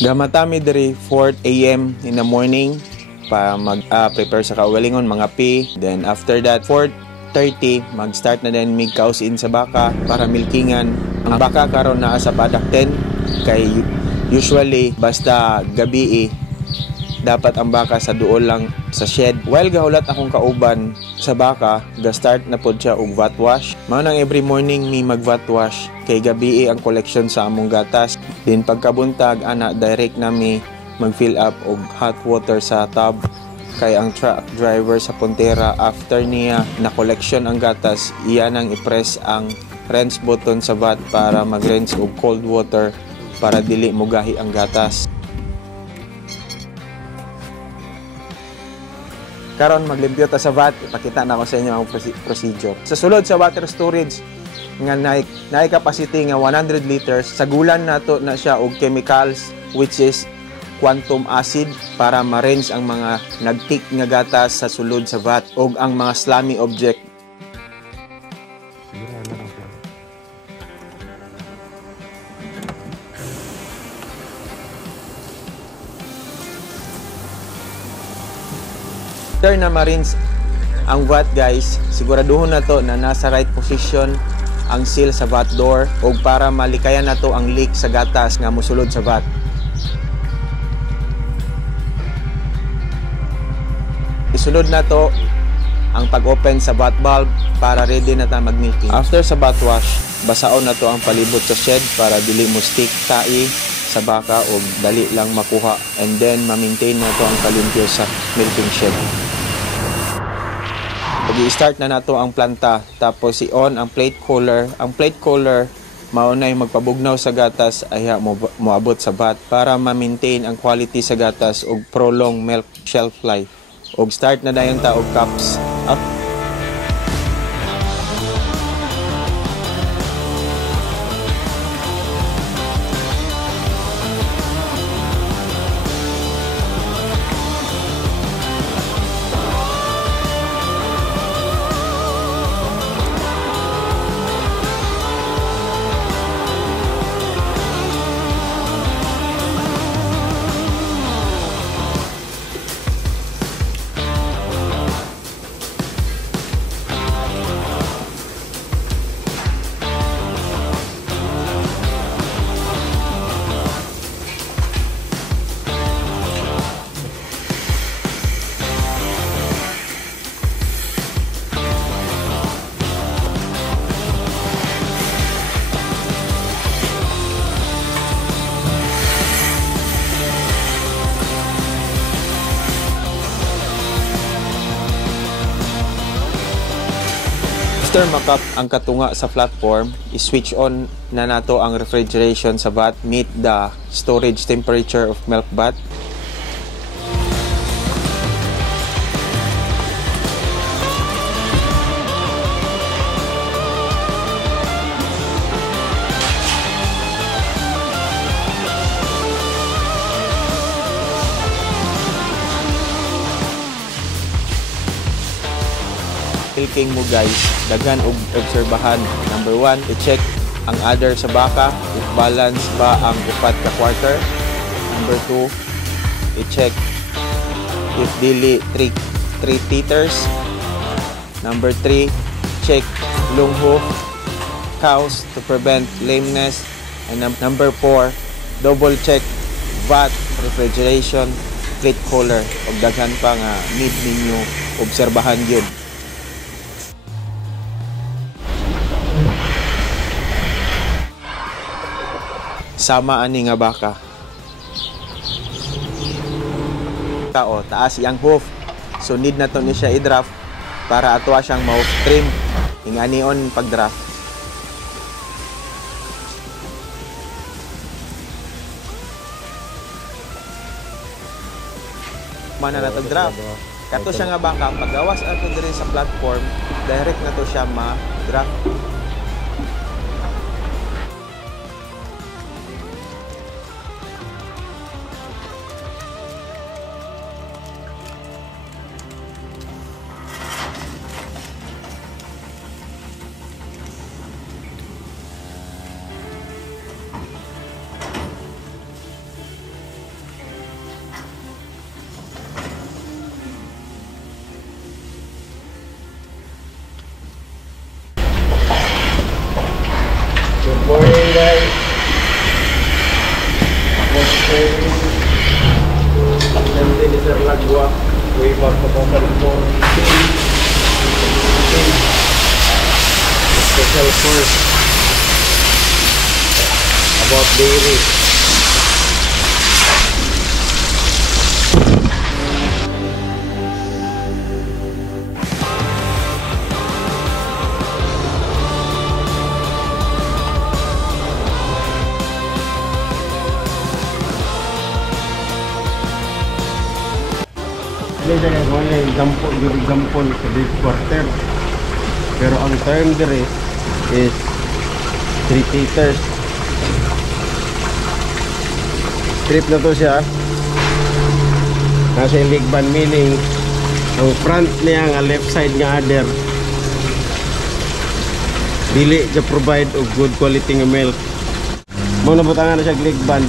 Gamatami diri 4 a.m. in the morning para mag-prepare sa kaugalingon, mga pi. Then after that, 4:30, mag-start na din mig-kausin sa baka para milkingan. Ang baka karon naa sa padak 10 kay usually basta gabi dapat ang baka sa duol lang sa shed. While gahulat akong kauban sa baka, ga-start na pod siya og vat wash. Mao nang every morning mi mag vat wash kay gabi ang collection sa among gatas. Then pagkabuntag ana direct nami mag-fill up og hot water sa tub kay ang truck driver sa Pontera after niya na collection ang gatas, iya nang i-press ang rinse button sa vat para mag-rinse og cold water para dili mugahi ang gatas. Karon maglimpyo ta sa vat, ipakita na ko sa inyo ang procedure. Sa sulod sa water storage nga naay capacity nga 100 liters, sagulan nato na siya og chemicals which is quantum acid para ma-rinse ang mga nagtik nga gatas sa sulod sa vat og ang mga slimy object. After na ma-rinse ang vat guys, siguraduhon na to na nasa right position ang seal sa vat door o para malikayan na to ang leak sa gatas nga musulod sa vat. Isunod na to ang pag-open sa vat valve para ready na ta mag-milking. After sa vat wash, basaon na to ang palibot sa shed para dili mo stick tai sa baka o dali lang makuha, and then ma-maintain na to ang kalimpyo sa milking shed. Pag-i-start na nato ang planta, tapos i-on ang plate cooler. Ang plate cooler maunay magpabugnaw sa gatas ay moabot sa vat para ma-maintain ang quality sa gatas ug prolong milk shelf life. Og start na dayon ta og cups. After makap ang katunga sa platform, i-switch on na nato ang refrigeration sa vat meet the storage temperature of milk vat. Milking mo guys, daghan og obserbahan. Number 1, i-check ang udder sa baka, if balance ba ang upat ka quarter. Number 2, i-check if dili 3 teethers. Number 3, check long hoof cows to prevent lameness. And number 4, double check vat, refrigeration, plate cooler. Og daghan pa nga need ninyo obserbahan yun. Sama ani nga baka. Kao, taas iyang hoof. So need na to ni siya i-draft para atwa siyang ma-hoof trim. Inganion pag-draft. Mana na to draft. Kato siya nga baka, pagawas ato diri sa platform, direct na to siya ma-draft. way back 2014. Special course about dairy. Dito na wala yung gampol sa big quarter. Pero ang term dire is 3 meters. Strip na to siya. Nasa iligban, meaning ang front niya nga left side nga adder dili siya provide of good quality nga milk. Mo nabutangan na siya ligban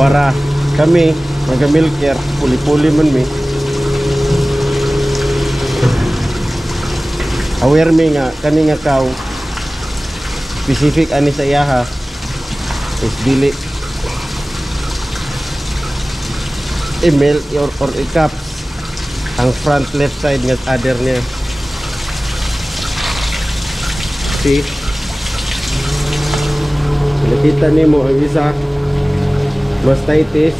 para kami mga milker puli-puli man mi aware mi nga kani nga cow specific ani sa iyaha is dili i-milk or i-cap ang front left side nga adder niya. See, nakita nimo ang isa mastitis,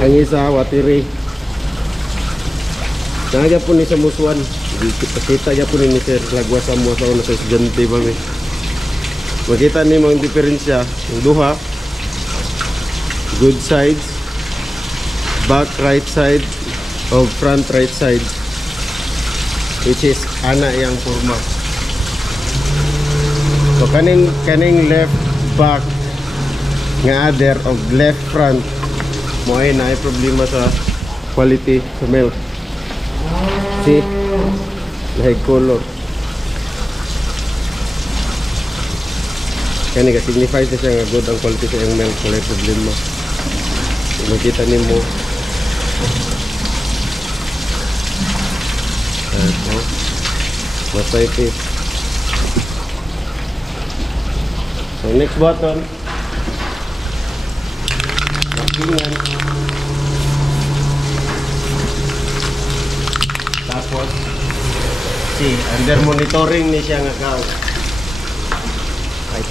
ang isa watiri. Nagaya po ni sa muswan. Kita niya po ni sir lagwas sa muswan na sa estudyante ba mi. Makita ni mo ang diferensya. Yung duha good sides, back right side o front right side, which is ana yang forma. So kaning left back nga adder of left front mo ay na problema sa quality sa milk. See, like color kani ka signifies na siya nga good ang quality sa yung milk, wala problema. Makita nimo ito basta ito. So next button makingan, tapos see under monitoring ni siya nga cow. Right.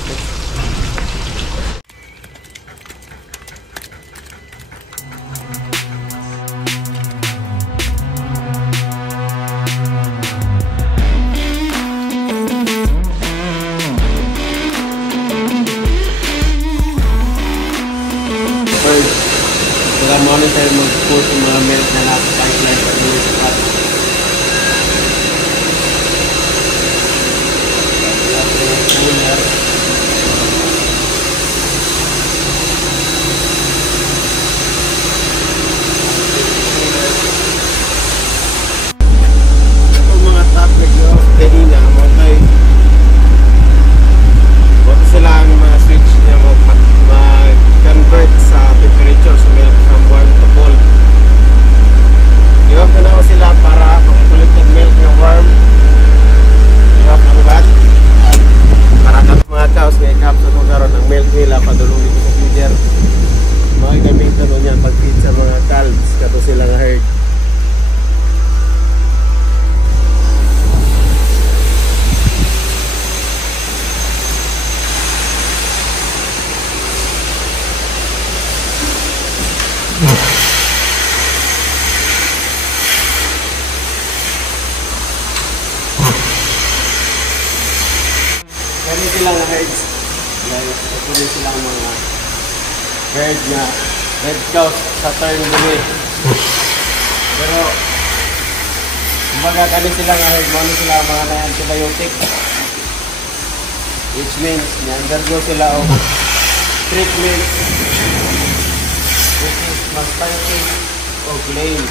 Saka monitor mag-put yung mga milk na nasa pipeline sa mga spot. Cooler. Itong mga tablet nyo, kanina, mga wala sila ang mga switch niya mag-convert sa temperature sa milk from warm to cold. Iwag na sila para mag-collect ng milk na warm. Iwag na ba? Para ka mga cows nga i-cap sa karon ang milk nila padulong dito sa feeder. Mga gamitan nun yan pag-feed sa mga calves kato sila nga herd. Kani silang herds, guys, ito silang mga herd na red cows sa turn dumi. Pero kumbaga kani silang herd, ano sila mga na-antibiotic, which means na-undergo sila o treatment which is mastitis o flame.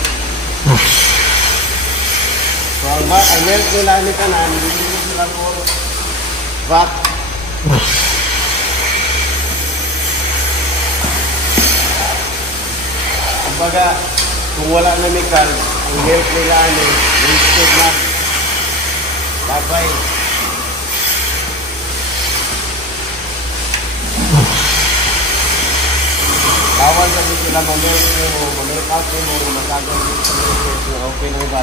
So ang milk nila ni kanan, hindi sila po vat. Kumbaga, kung wala na mikal, ang milk nila ni wasted na. Babay. bawal sa sila mamilk mo, mamilk out mo, masagang okay na iba.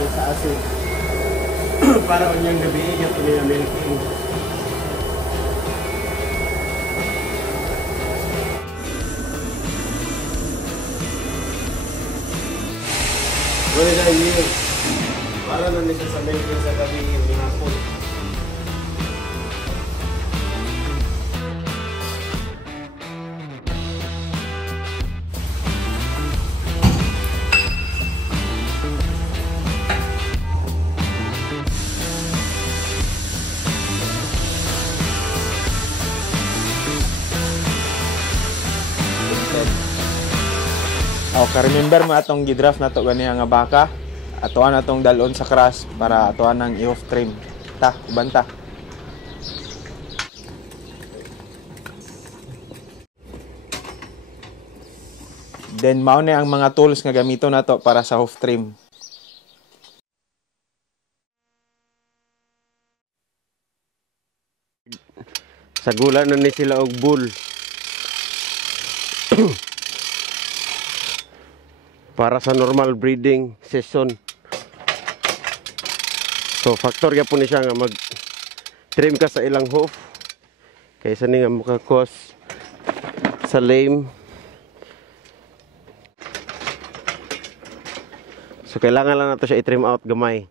Sa asin para unyang gabi yung pinamilking. Wala na yun para na nisa sa milking sa gabi yung hapon. Ka-remember mo atong gidraft na to ganiya nga baka. Atuan atong dalon sa crush para atuan ng i-off trim. Ta, banta. Then mao na ang mga tools nga gamito na to para sa off trim. Sa gula na ni sila og bull. Para sa normal breeding season. So factor ya po ni siya nga mag trim ka sa ilang hoof kaysa ni nga makakos sa lame. So kailangan lang nato siya i-trim out gamay.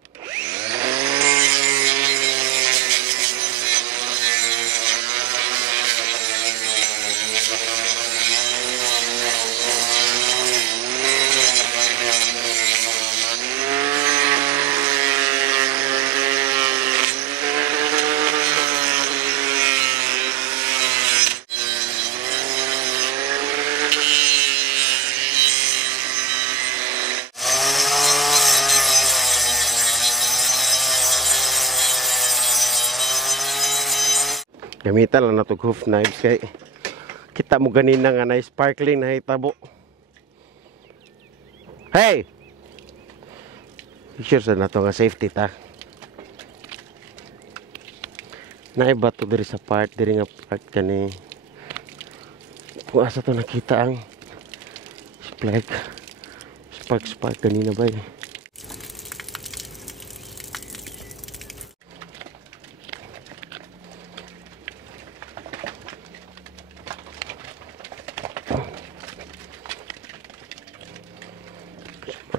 Gamitan lang natog hoof knives kay kita mo ganina nga na sparkling na hitabo. Hey! Sure sa nato nga safety ta. Naiba to diri sa part, diri nga part kani. Kung asa to nakita ang spark kanina ba eh.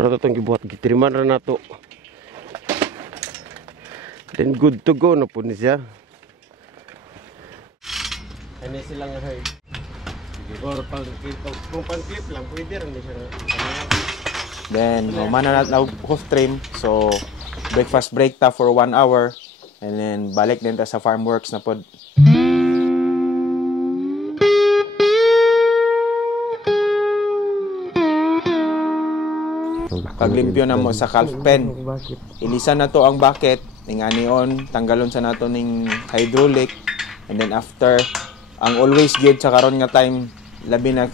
Para itong gibuhat, gitriman na nato. Then good to go na po niya. Ano silang herd. Or kung pang-clip lang, pwede rin siya. Then, humana na natin hoof trim. So, breakfast break ta for 1 hour. And then, balik din ta sa farm works na po. Paglimpyo na mo sa calf pen, ilisan na to ang bucket, tinganion, tanggalon sa nato ning hydraulic, and then after, ang always good sa karon nga time, labi na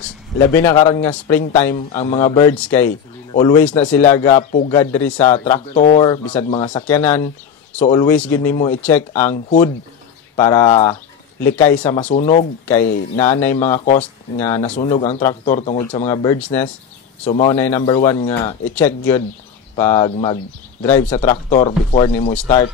karon nga springtime, ang mga birds kay always na sila ga pugad diri sa tractor, bisag mga sakyanan, so always good nimo i-check ang hood para likay sa masunog, kay naanay mga cost nga nasunog ang tractor tungod sa mga bird's nest. So mao na number 1 nga i-check gyud pag mag-drive sa tractor before nimo start.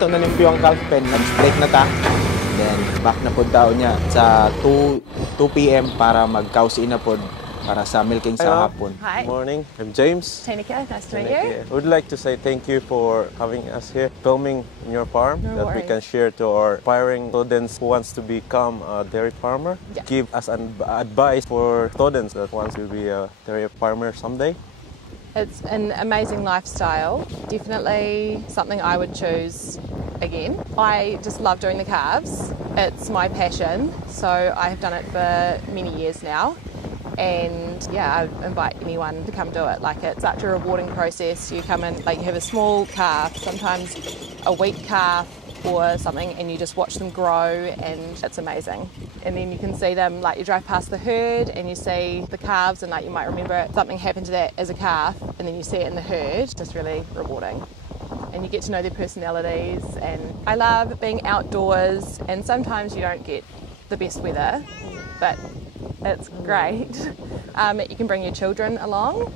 nato na limpyo ang calf pen, nag-break na ta. Then back na pod daw niya sa 2 p.m. para mag-cows in na pod para sa milking sa hapon. Hi. Good morning. I'm James. Tanika, nice to meet you. I would like to say thank you for having us here, filming in your farm, No that we worries. can share to our aspiring students who wants to become a dairy farmer. Yeah. Give us an advice for students that wants to be a dairy farmer someday. It's an amazing lifestyle. Definitely something I would choose again. I just love doing the calves. It's my passion, so I have done it for many years now. And yeah, I invite anyone to come do it. Like, it's such a rewarding process. You come in, like, you have a small calf, sometimes a weak calf or something, and you just watch them grow, and it's amazing. And then you can see them, like, you drive past the herd and you see the calves, and like you might remember something happened to that as a calf, and then you see it in the herd. Just really rewarding. And you get to know their personalities. And I love being outdoors, and sometimes you don't get the best weather, but it's great. You can bring your children along,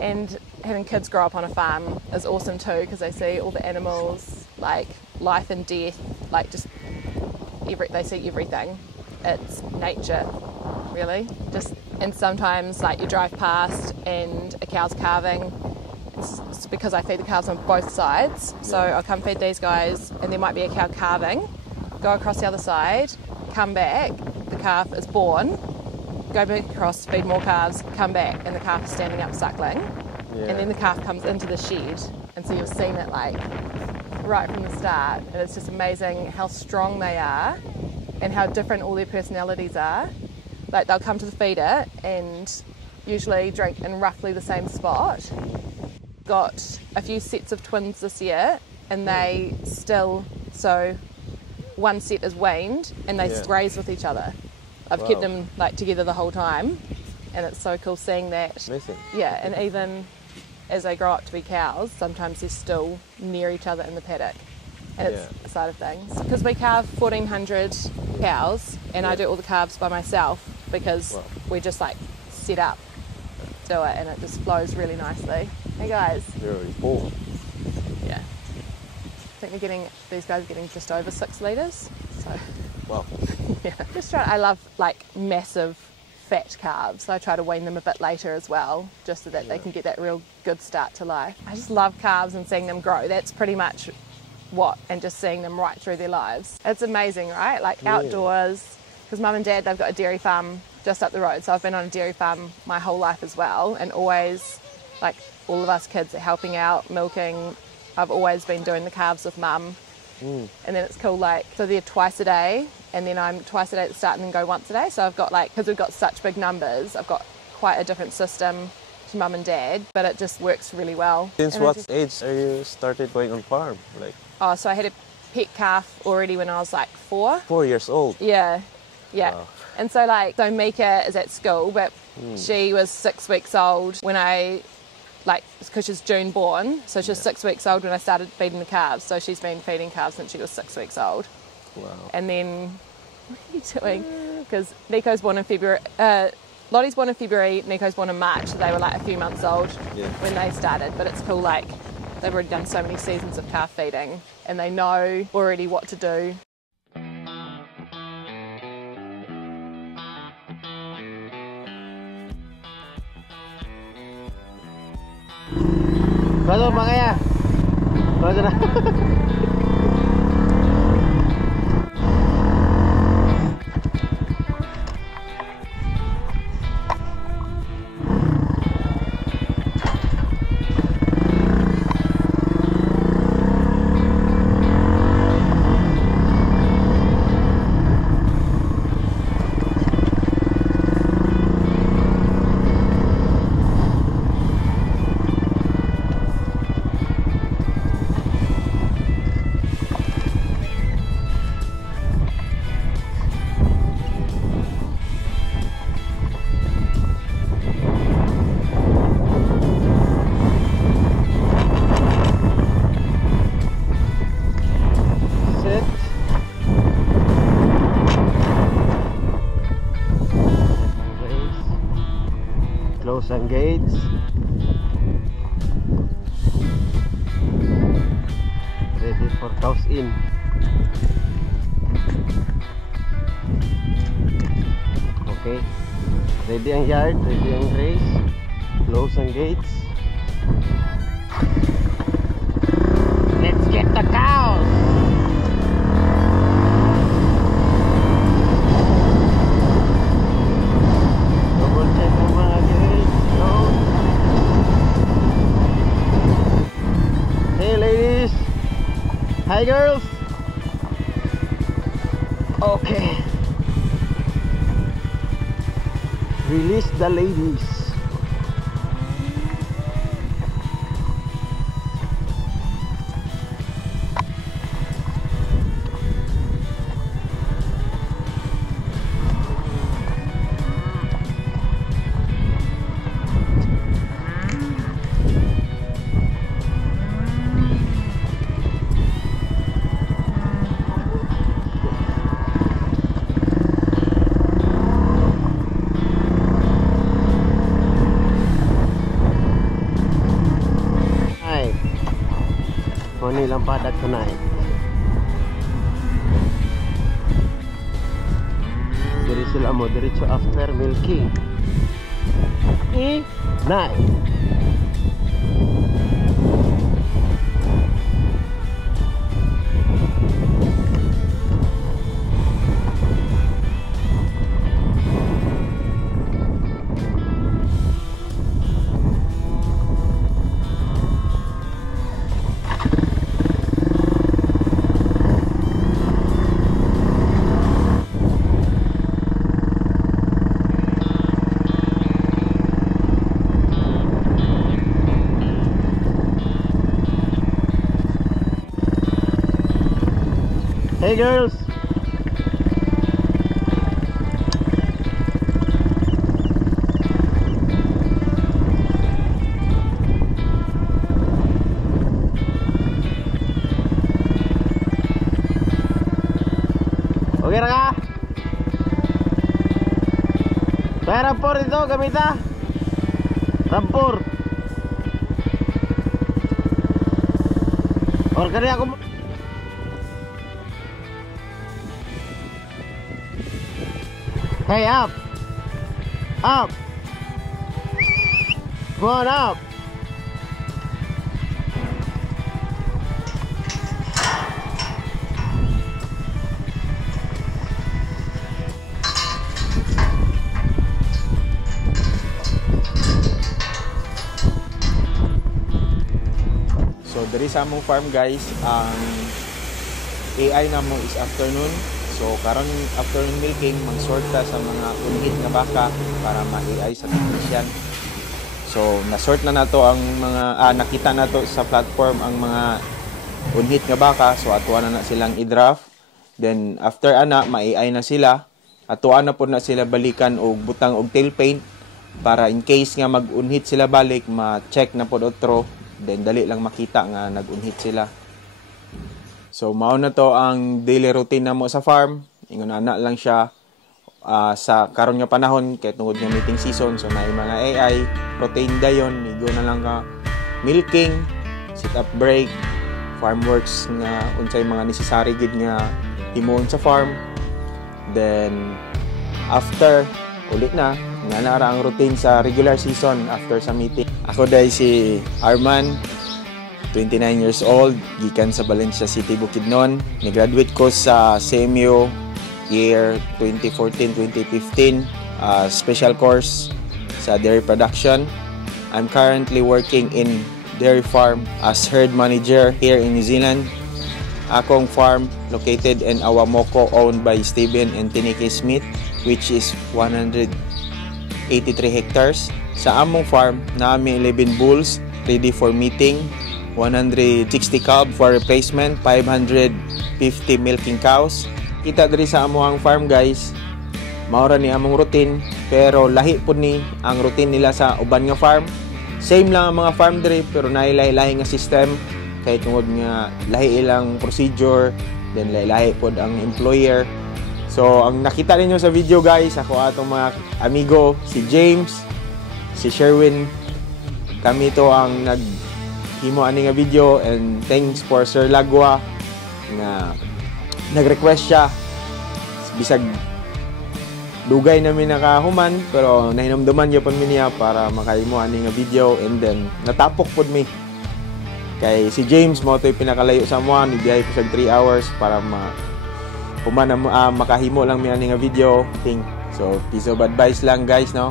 and having kids grow up on a farm is awesome too, because they see all the animals, like life and death, like just they see everything. It's nature, really. And sometimes, like, you drive past and a cow's calving. It's because I feed the calves on both sides, so I'll come feed these guys, and there might be a cow calving, go across the other side, come back, the calf is born, go back across, feed more calves, come back, and the calf is standing up suckling. And then the calf comes into the shed, and so you've seen it, like, right from the start. And it's just amazing how strong they are and how different all their personalities are. Like, they'll come to the feeder and usually drink in roughly the same spot. Got a few sets of twins this year, and they still, so one set is weaned and they graze with each other. I've kept them, like, together the whole time, and it's so cool seeing that. Amazing. Yeah, and even as they grow up to be cows, sometimes they're still near each other in the paddock. And it's the side of things. Because we calve 1,400 cows, and I do all the calves by myself, because we just, like, set up, do it, and it just flows really nicely. Hey guys. Very cool. Yeah. I think these guys are getting just over 6 litres. So, Wow. yeah. I love, like, massive fat calves. So I try to wean them a bit later as well, just so that they can get that real good start to life. I just love calves and seeing them grow. That's pretty much and just seeing them right through their lives. It's amazing, right? Like, outdoors, because Mum and Dad, they've got a dairy farm just up the road. So I've been on a dairy farm my whole life as well, and always, like, all of us kids are helping out, milking. I've always been doing the calves with Mum. And then it's cool, like, so they're twice a day, and then I'm twice a day at the start and then go once a day. So I've got, like, because we've got such big numbers, I've got quite a different system to Mum and Dad, but it just works really well. Since what age are you started going on farm? Like, so I had a pet calf already when I was, like, 4. 4 years old. Yeah. Wow. And so, like, so Mika is at school, but she was 6 weeks old when because she's June born, so she's 6 weeks old when I started feeding the calves. So she's been feeding calves since she was 6 weeks old. Wow. And then, what are you doing? Because Nico's born in February. Lottie's born in February, Nico's born in March, so they were, like, a few months old when they started. But it's cool, like, they've already done so many seasons of calf feeding, and they know already what to do. Brother, makanya. Brother. Close ang gates. Ready ready for cows in. Okay, ready ang yard, ready ang race, close ang gates. Let's get the cows. Double check ang mga gates. Go. Hey ladies. Hi girls. Okay. Release the ladies. Nilang padag tonight. Diri sila mo diretso after milking. Night. Hey girls. Okay na ka? Kaya rampor dito, gamita. Rampor. Or kaya ako. Hey, up! Up! Go on up! So diri sa among farm guys, ang AI namo is afternoon. So karon afternoon milking, mag-sort ta sa mga unhit nga baka para ma-AI sa technician. So na-sort na nato ang mga nakita nato sa platform ang mga unhit nga baka. So atuan na silang i-draft. Then after ana ma-AI na sila. Atuan na pud na sila balikan og butang og tail paint para in case nga mag-unhit sila balik, ma-check na pud otro. Then dali lang makita nga nag-unhit sila. So, mao na to ang daily routine na mo sa farm. Ingon ana lang siya sa karon nga panahon kay tungod nga meeting season. So, naay mga AI, protein dayon, migo na lang ka milking, sit-up break, farm works nga unsay mga necessary gid nga himuon sa farm. Then, after, ulit na, nga nara ang routine sa regular season after sa meeting. Ako dahil si Arman, 29 years old, gikan sa Valencia City, Bukidnon. Ni-graduate ko sa CMU year 2014-2015, special course sa dairy production. I'm currently working in dairy farm as herd manager here in New Zealand. Akong farm located in Awamoko, owned by Stephen and Tineke Smith, which is 183 hectares. Sa among farm, naami 11 bulls ready for meeting, 160 calf for replacement, 550 milking cows. Kita diri sa amuang farm guys, maura ni among routine, pero lahi po ni ang routine nila sa uban nga farm. Same lang ang mga farm diri, pero nailay-lahi nga system, kay tungod nga lahi ilang procedure, then lahi-lahi po ang employer. So ang nakita ninyo sa video guys, ako atong mga amigo, si James, si Sherwin, kami to ang himo ani nga video, and thanks for Sir Lagwa nga nag-request siya bisag dugay namin nakahuman pero nahinumduman gyapon mi niya para makahimo ani nga video, and then natapok pod mi kay si James mo to'y pinakalayo sa mo, nibiyahe ko sa 3 hours para makahimo lang mi ani nga video thing. So piece of advice lang guys, no,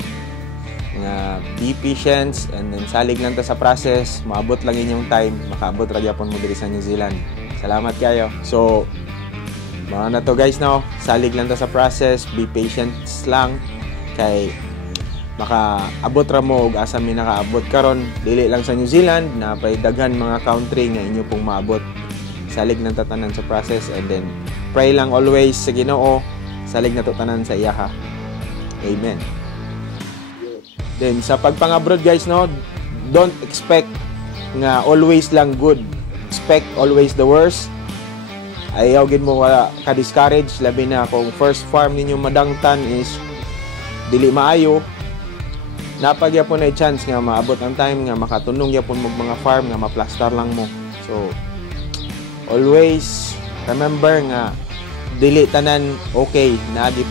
nga be patient, and then salig lang ta sa process, maabot lang inyong time, makaabot ra gyapon mo diri sa New Zealand. Salamat kayo. So mga na to guys, no, salig lang ta sa process, be patient lang kay makaabot ra mo og asa mi nakaabot karon. Dili lang sa New Zealand, na pay daghan mga country nga inyo pong maabot. Salig lang tatanan sa process, and then pray lang always sa Ginoo, salig na tatanan sa iyaha. Amen. Then sa pagpang-abroad guys, no, don't expect nga always lang good. Expect always the worst. Ayaw gid mo ka-discourage, labi na kung first farm ninyo madangtan is dili maayo. Napagyapon na chance nga maabot ang time nga makatunong gyapon mo mga farm nga maplastar lang mo. So always remember nga dili tanan okay na di